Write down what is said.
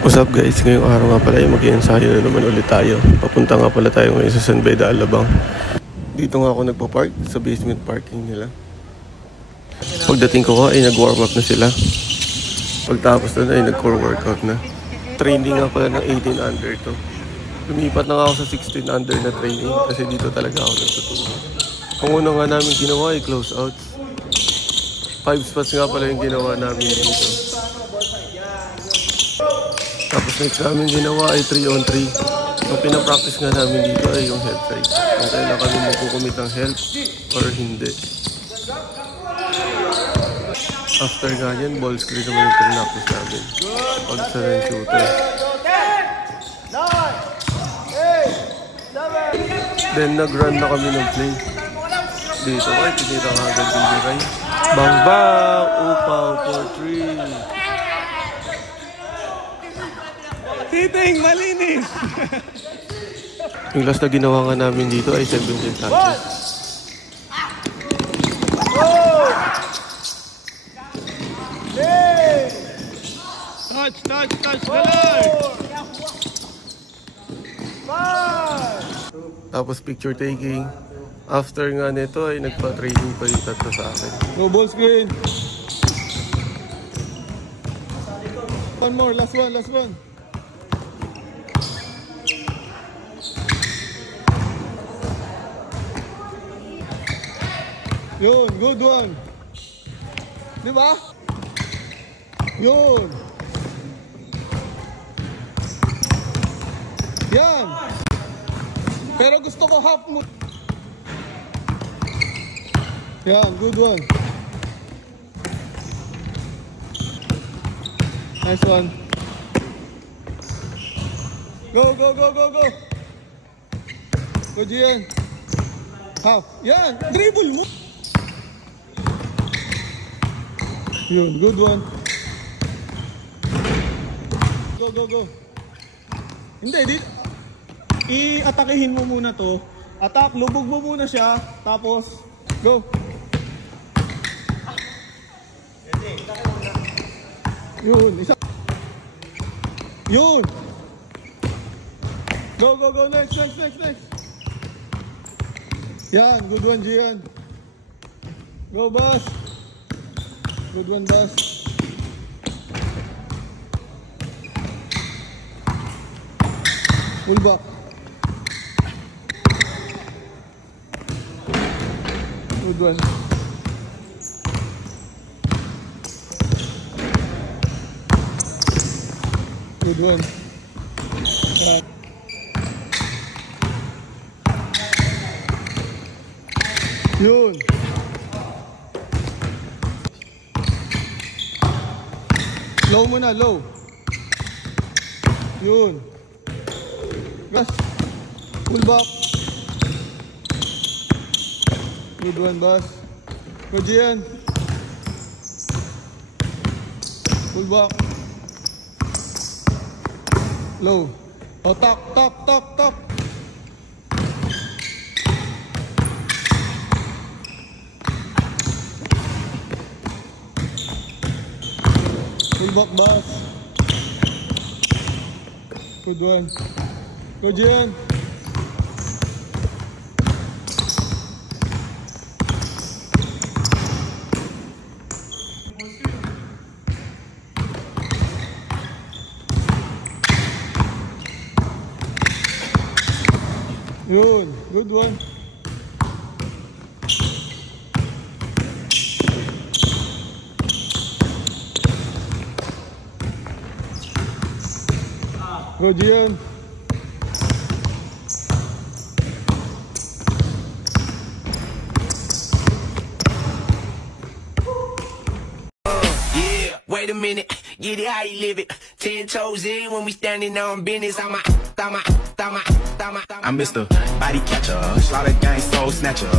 What's up guys, ngayong araw nga pala ay mag-i-ensayo na naman ulit tayo. Papunta nga pala tayo ngayon sa San Beda, Alabang. Dito nga ako nagpa-park sa basement parking nila. Pagdating ko nga ay nag-warm up na sila. Pagtapos na ay nag-core workout na. Training nga pala ng 18 under to. Lumipat na nga ako sa 16 under na training kasi dito talaga ako nagtuturo. Ang una nga namin ginawa ay close outs. 5 spots nga pala yung ginawa namin dito. Tapos next namin ginawa ay 3 on 3. Ang pinapractice nga namin dito ay yung health side. Kung kailan kami magkukumit ng health or hindi. After nga yan, ball screen naman yung pinapractice namin. Pag sa run shooter. Then nag-run na kami ng play. Dito ay tinira nga agad yung biray. Bang bang! Upaw for 3. Titing, malinis! Yung last na ginawa nga namin dito ay 17 touches. Touch, galar! Tapos picture taking. After nga nito ay nagpa-training pa yung tatlo sa akin. No ball screen! One more, last one. Yun, good one. Di ba? Yun. Yan. Pero gusto ko half mo. Yan, good one. Nice one. Go. Go, Gian. Half. Yan, dribble mo. Yun, good one. Go. Hindi, i-atakihin mo muna to. Attack, lubog mo muna siya. Tapos, go. Yun, isa. Yun. Go. Next. Yan, good one, Gian. Go, boss. Good one, boss. Pull back. Good one. Good one. Right. Yun. Low muna, low. Yun. Gas. Pull back. Good one, boss. Good yan. Pull back. Low. Oh, top. Pull back, boss. Good one. Go, Gian. Yun. Good one. Go, Gian. Wait a minute, get it how you live it. 10 toes in when we standing on business. I'm Mr. Body Catcher, slaughter gang soul snatcher.